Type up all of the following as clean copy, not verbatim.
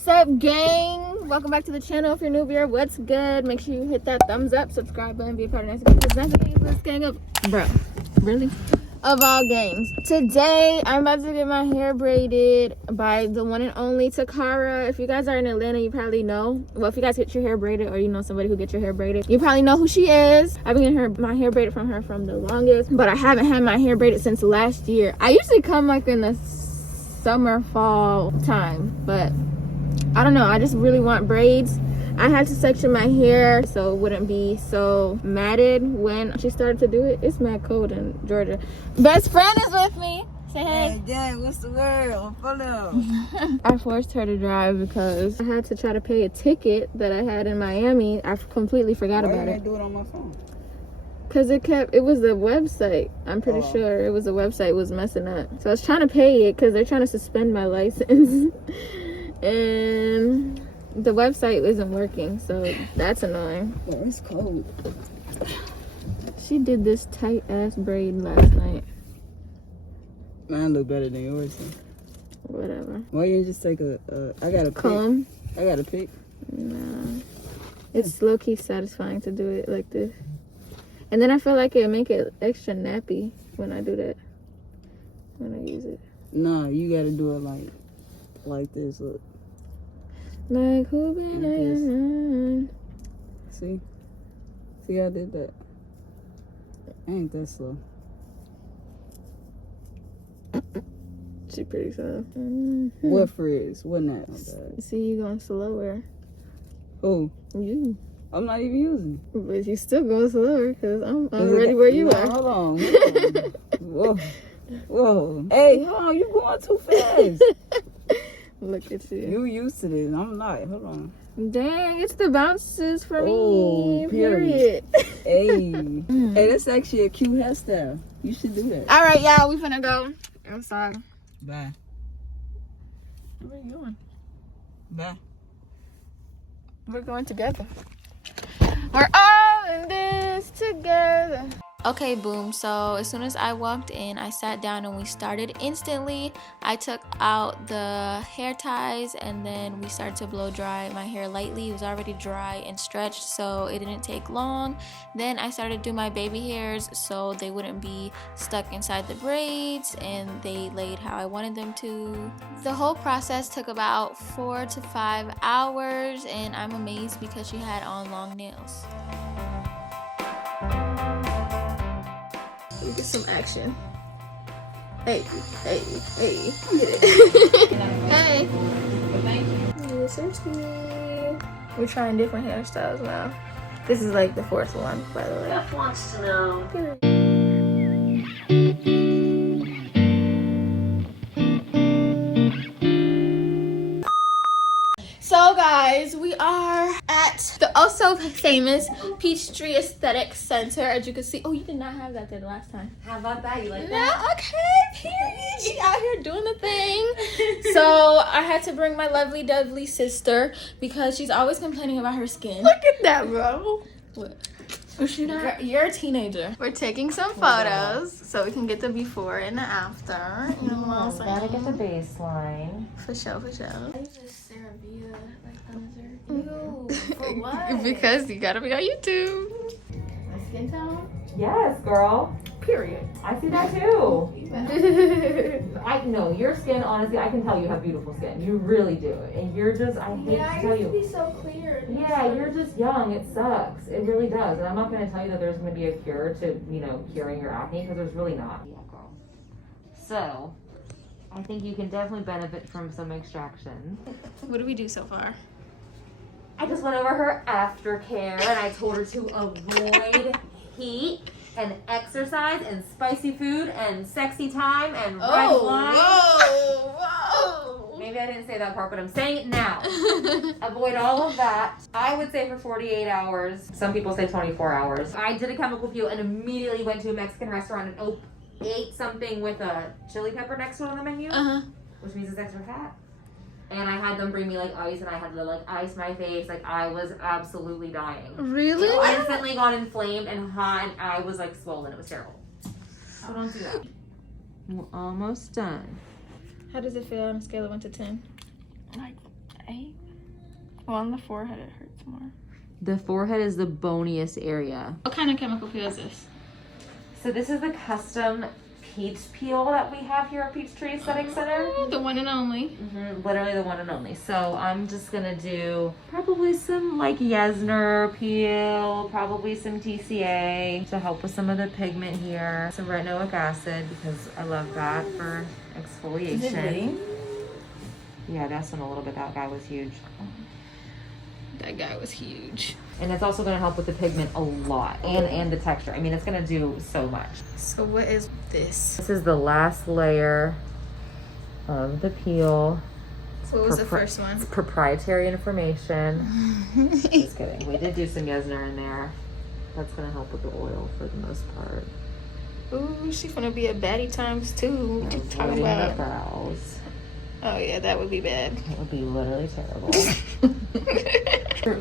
What's up, gang? Welcome back to the channel. If you're new here, what's good? Make sure you hit that thumbs up, subscribe button, be a part of this gang of bro. Really? Of all gangs. Today, I'm about to get my hair braided by the one and only Takara. If you guys are in Atlanta, you probably know. Well, if you guys get your hair braided or you know somebody who gets your hair braided, you probably know who she is. I've been getting my hair braided from her from the longest, but I haven't had my hair braided since last year. I usually come like in the summer, fall time, but I don't know. I just really want braids. I had to section my hair so it wouldn't be so matted when she started to do it. It's mad cold in Georgia. Best friend is with me. Say hey. Hey, Dad, what's the word? Follow. I forced her to drive because I had to try to pay a ticket that I had in Miami. I completely forgot about it. Why did I do it on my phone? Because it was the website. I'm pretty sure it was the website was messing up. So I was trying to pay it because they're trying to suspend my license. And the website isn't working, so that's annoying. Oh, it's cold. She did this tight ass braid last night. Mine look better than yours. Huh? Whatever. Why you just take I got a comb? I got a pick. Nah. It's low key satisfying to do it like this. And then I feel like it'll make it extra nappy when I do that. When I use it. No, you gotta do it like this. Look. Like who been like See? See how I did that? Ain't that slow? She pretty slow. What frizz? What not? See you going slower. Who? You. I'm not even using it. But you still going slower because I'm already where you are. Hold on. Whoa. Whoa. Hey, hold on. You going too fast. Look at you. You used to this. I'm not. Hold on. Dang, it's the bounces for Oh, me. period. Hey. Hey, that's actually a cute hairstyle. You should do that. All right, y'all. We finna go outside. Bye. Where are you going? Bye. We're going together. We're all in this together. Okay, boom. So as soon as I walked in, I sat down and we started instantly. I took out the hair ties and then we started to blow dry my hair lightly. It was already dry and stretched, so it didn't take long. Then I started to do my baby hairs so they wouldn't be stuck inside the braids and they laid how I wanted them to. The whole process took about 4 to 5 hours and I'm amazed because she had on long nails. We get some action. Hey, hey, hey. Get it. Hey. Yes, we're trying different hairstyles now. This is like the 4th one, by the way. Jeff wants to know. So guys, we are at the also famous Peachtree Aesthetic Center. As you can see, oh, you did not have that there the last time. How about that? You like No, that? okay, period. She out here doing the thing. So I had to bring my lovely, dovely sister because she's always complaining about her skin. Look at that, bro. What? She not? You're a teenager. We're taking some photos so we can get the before and the after. You know what I'm saying? Gotta get the baseline. For sure, for sure. I use this CeraVe like cleanser. Ew, for what? Because you gotta be on YouTube. My skin tone? Yes, girl. Period. I see that too. I know your skin. Honestly, I can tell you have beautiful skin. You really do, and you're just. I hate to tell you. be so clear. Yeah, you're just young. It sucks. It really does. And I'm not going to tell you that there's going to be a cure to, curing your acne, because there's really not. Yeah, girl. So, I think you can definitely benefit from some extraction. What do we do so far? I just went over her aftercare and I told her to avoid heat and exercise and spicy food and sexy time and red wine. Whoa. Maybe I didn't say that part, but I'm saying it now. Avoid all of that. I would say for 48 hours. Some people say 24 hours. I did a chemical peel and immediately went to a Mexican restaurant and ate something with a chili pepper next to it on the menu, which means it's extra fat. And I had them bring me like ice, and I had to like ice my face. Like I was absolutely dying. Really? It instantly got inflamed and hot, and I was like swollen. It was terrible. So don't do that. We're almost done. How does it feel on a scale of 1 to 10? Like 8? Well, on the forehead it hurts more. The forehead is the boniest area. What kind of chemical peel is this? So this is the custom peach peel that we have here at Peachtree Aesthetic Center. The one and only. Literally the one and only. So I'm just gonna do probably some like Yesner peel, probably some TCA to help with some of the pigment here. Some retinoic acid because I love that for exfoliation. Is it bleeding? Yeah, that's one a little bit. That guy was huge. That guy was huge. And it's also going to help with the pigment a lot and the texture. I mean, it's going to do so much. So what is this? This is the last layer of the peel. So what was the first one? It's proprietary information. Just kidding. We did do some Yesner in there. That's going to help with the oil for the most part. Ooh, she's gonna be a baddie times 2. What you talking Avoiding the about? brows. Oh yeah, that would be bad. It would be literally terrible.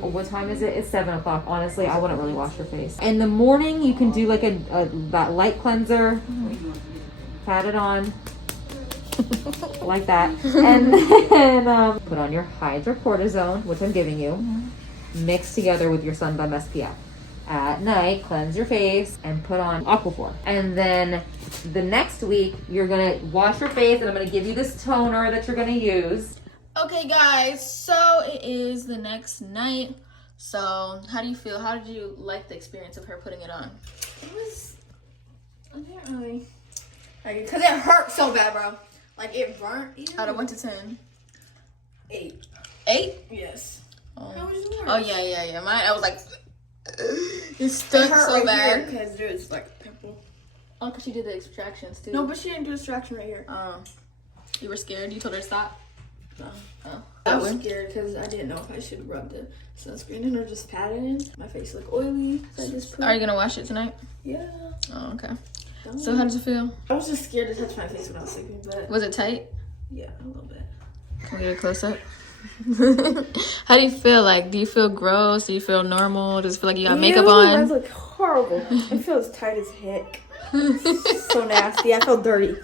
What time is it? It's 7 o'clock. Honestly, I wouldn't really wash your face. In the morning, you can do like that light cleanser. Pat it on. Like that. And then put on your hydrocortisone, which I'm giving you. Mixed together with your Sunbum SPF. At night, cleanse your face and put on Aquaphor. And then the next week, you're gonna wash your face and I'm gonna give you this toner that you're gonna use. Okay guys, so it is the next night. So how do you feel? How did you like the experience of her putting it on? It was, I didn't really, like, cause it hurt so bad, bro. Like it burnt. Out of 1 to 10. 8. 8? Yes. Oh, How was yours? oh yeah. Mine, I was like, it stunk so right bad. Because there's like a pimple. Oh, cause she did the extractions too. No, but she didn't do extraction right here. You were scared? You told her to stop? No. Oh. I was scared because I didn't know if I should rub the sunscreen in or just pat it in. My face looked oily, so I just put. Are you gonna wash it tonight? Yeah. Oh, okay. So how did you feel? I was just scared to touch my face when I was sleeping, but Was it tight? yeah, a little bit. Can we get a close up? How do you feel? Like, do you feel gross? Do you feel normal? Does it feel like you got makeup I on? look horrible. I feel as tight as heck. So nasty. I feel dirty.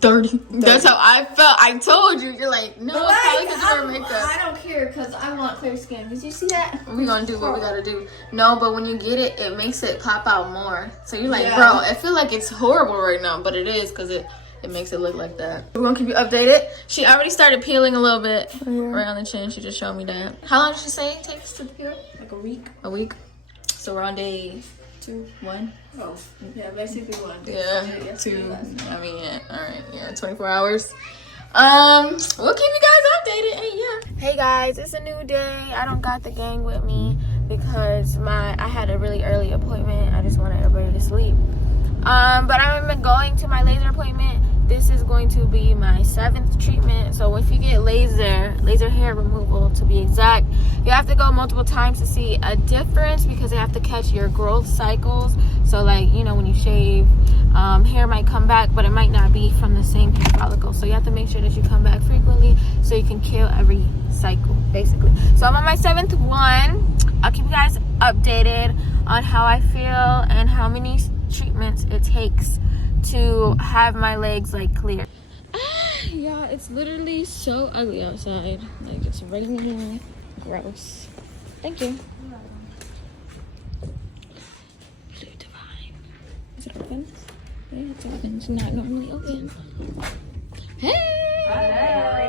Dirty. That's how I felt. I told you. You're like, no, it's probably because of her makeup. I don't care because I want clear skin. Did you see that? We're gonna do what we gotta do. No, but when you get it, it makes it pop out more. So you're like, Yeah. bro, I feel like it's horrible right now, but it is because it makes it look like that. We're gonna keep you updated. She already started peeling a little bit right on the chin. She just showed me that. How long did she say it takes to peel? Like a week. A week. So we're on day 1. Oh, yeah, basically one. Yeah, 2. I mean, yeah. All right, yeah, 24 hours. We'll keep you guys updated. And yeah. Hey guys, it's a new day. I don't got the gang with me because I had a really early appointment. I just wanted everybody to sleep. But I've been going to my laser appointment. This is going to be my 7th treatment. So if you get laser hair removal to be exact, you have to go multiple times to see a difference because they have to catch your growth cycles. So like, you know, when you shave, hair might come back, but it might not be from the same hair follicle. So you have to make sure that you come back frequently so you can kill every cycle, basically. So I'm on my 7th one. I'll keep you guys updated on how I feel and how many treatments it takes to have my legs like clear. Yeah, it's literally so ugly outside. Like it's raining. Gross. Thank you. Blue Divine. Is it open? Yeah, it's open. It's not normally open. Hey! Hi,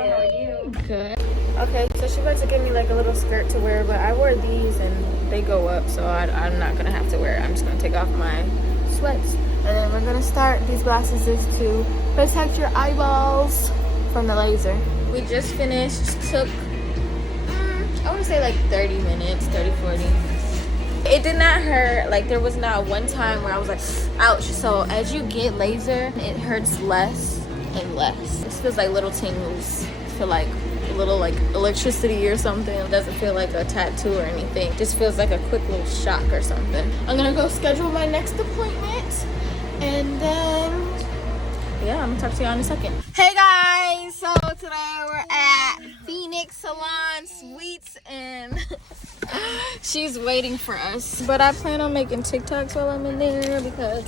how are you? Good. Okay, so she wants to give me like a little skirt to wear, but I wore these and they go up, so I'm not gonna have to wear it. I'm just gonna take off my sweats. And then we're gonna start. These glasses is to protect your eyeballs from the laser. We just finished. Took, I want to say like 30 minutes, 30, 40. It did not hurt. Like there was not one time where I was like, ouch. So as you get laser, it hurts less and less. It feels like little tingles. I feel like a little like electricity or something. It doesn't feel like a tattoo or anything. It just feels like a quick little shock or something. I'm gonna go schedule my next appointment. And then, yeah, I'm gonna talk to y'all in a second. Hey guys, so today we're at Phoenix Salon Suites and she's waiting for us. But I plan on making TikToks while I'm in there because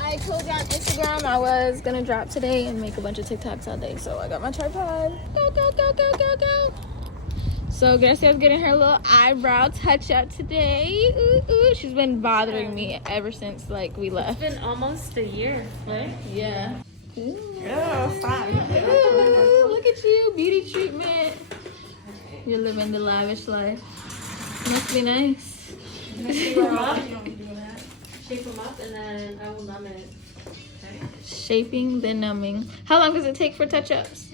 I told you on Instagram I was gonna drop today and make a bunch of TikToks all day. So I got my tripod. Go, go, go, go, go, go. So Gracia's getting her little eyebrow touch up today. Ooh, ooh. She's been bothering me ever since like we left. It's been almost a year, right? Yeah. Ooh. Oh, stop. Ooh, look at you, beauty treatment. You're living the lavish life. Must be nice. Shape them up. Shape them up and then I will numb it. Okay. Shaping, then numbing. How long does it take for touch-ups?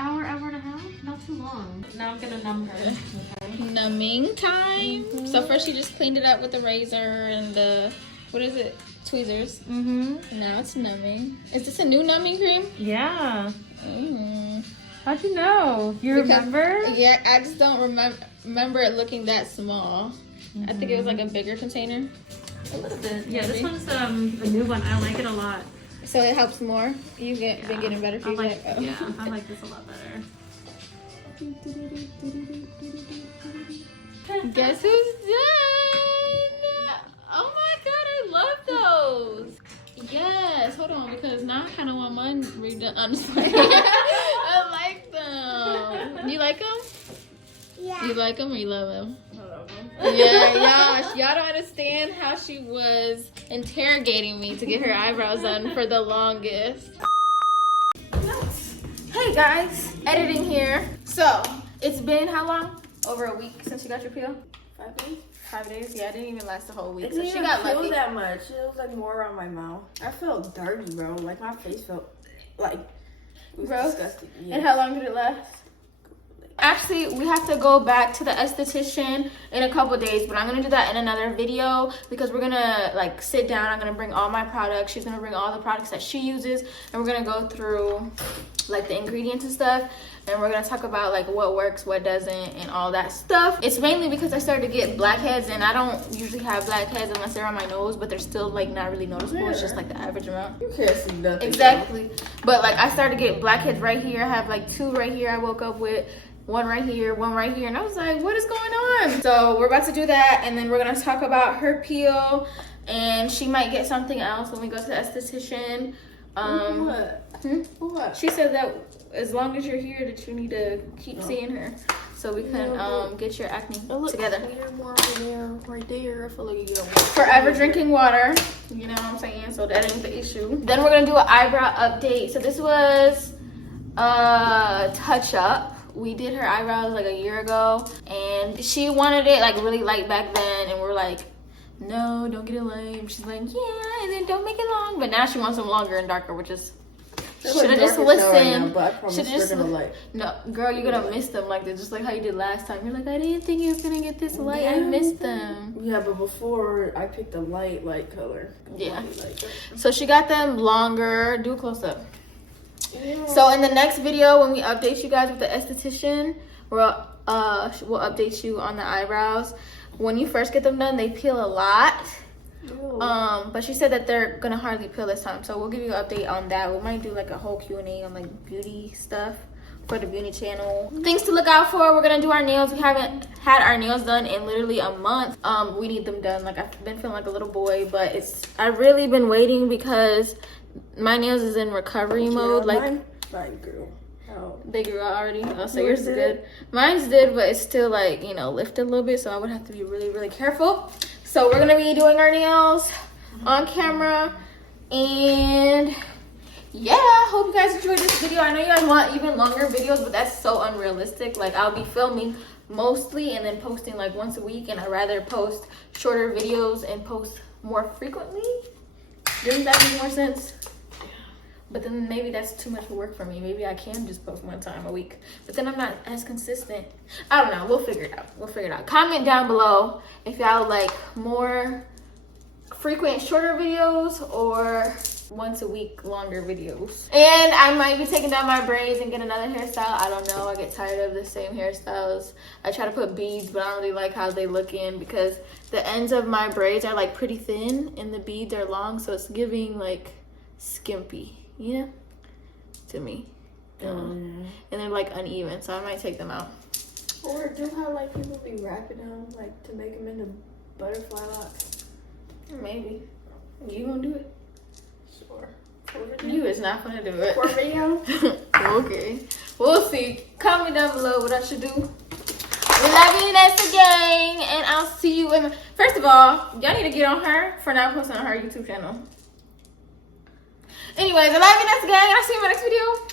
Hour and a half? Not too long. Now I'm gonna numb her. Okay. Numbing time. So first you just cleaned it up with the razor and the, what is it? Tweezers. Now it's numbing. Is this a new numbing cream? Yeah. Mm. How'd you know? You remember? Yeah, I just don't remember it looking that small. I think it was like a bigger container. A little bit. Yeah, this one's a new one. I like it a lot. So it helps more. You've been getting better I feedback. like, yeah, I like this a lot better. Guess who's done? Oh my god, I love those. Yes, hold on, because now I kind of want mine redone. I'm just like, I like them. You like them? Yeah. You like them or you love them? I love them. Yeah, y'all don't understand how she was interrogating me to get her eyebrows done for the longest. Hey guys, editing here. So, it's been how long? Over a week since you got your peel? 5 days? 5 days? Yeah, it didn't even last the whole week. It So didn't she got feel lucky. that much. It was like more around my mouth. I felt dirty, bro. Like my face felt like it was Gross? disgusting. Yeah. And how long did it last? Actually, we have to go back to the esthetician in a couple days, but I'm gonna do that in another video because we're gonna like sit down. I'm gonna bring all my products. She's gonna bring all the products that she uses, and we're gonna go through like the ingredients and stuff, and we're gonna talk about like what works, what doesn't, and all that stuff. It's mainly because I started to get blackheads, and I don't usually have blackheads unless they're on my nose, but they're still like not really noticeable. It's just like the average amount. You can't see nothing. Exactly. But like I started to get blackheads right here. I have like 2 right here I woke up with. 1 right here, 1 right here, and I was like, what is going on? So we're about to do that, and then we're gonna talk about her peel, and she might get something else when we go to the esthetician. What? She said that as long as you're here that you need to keep seeing her so we can get your acne together. More over there, right there. I feel like you get Forever drinking water, you know what I'm saying? So that ain't the issue. Then we're gonna do an eyebrow update. So this was a touch up. We did her eyebrows like a year ago, and she wanted it like really light back then, and we're like, no, don't get it light. She's like, yeah, and then don't make it long. But now she wants them longer and darker, which is should have just listened. But I promise we're gonna light. No, girl, you're gonna miss them like this, just like how you did last time. You're like, I didn't think you was gonna get this light. I missed them. Yeah, but before I picked a light color. Yeah. So she got them longer. Do a close up. Yeah. So in the next video, when we update you guys with the esthetician, we'll update you on the eyebrows. When you first get them done, they peel a lot. Ew. But she said that they're gonna hardly peel this time, so we'll give you an update on that. We might do like a whole Q&A on like beauty stuff for the beauty channel. Things to look out for. We're gonna do our nails. We haven't had our nails done in literally a month. We need them done. Like I've been feeling like a little boy, but I've really been waiting because my nails is in recovery mode. Like mine grew out. They grew out already. Oh, so yours is good. Mine's did, but it's still like, you know, lifted a little bit, so I would have to be really, really careful. So we're gonna be doing our nails on camera, and yeah, hope you guys enjoyed this video. I know you guys want even longer videos, but that's so unrealistic. Like I'll be filming mostly and then posting like once a week, and I'd rather post shorter videos and post more frequently. Doesn't that make more sense? But then maybe that's too much work for me. Maybe I can just post 1 time a week, but then I'm not as consistent. I don't know. We'll figure it out. Comment down below if y'all like more frequent shorter videos or once a week longer videos. And I might be taking down my braids and get another hairstyle. I don't know. I get tired of the same hairstyles. I try to put beads, but I don't really like how they look in because the ends of my braids are like pretty thin and the beads are long, so it's giving like skimpy, you know, to me. And they're like uneven, so I might take them out. Or do how like people be wrapping them like to make them into butterfly locks. Maybe. You gonna do it? Sure. You is not gonna do it. For video? Okay. We'll see. Comment down below what I should do. Love you, Vanessa gang, and I'll see you in. First of all, y'all need to get on her for not posting on her YouTube channel. Anyways, I love you, Vanessa gang, and I'll see you in my next video.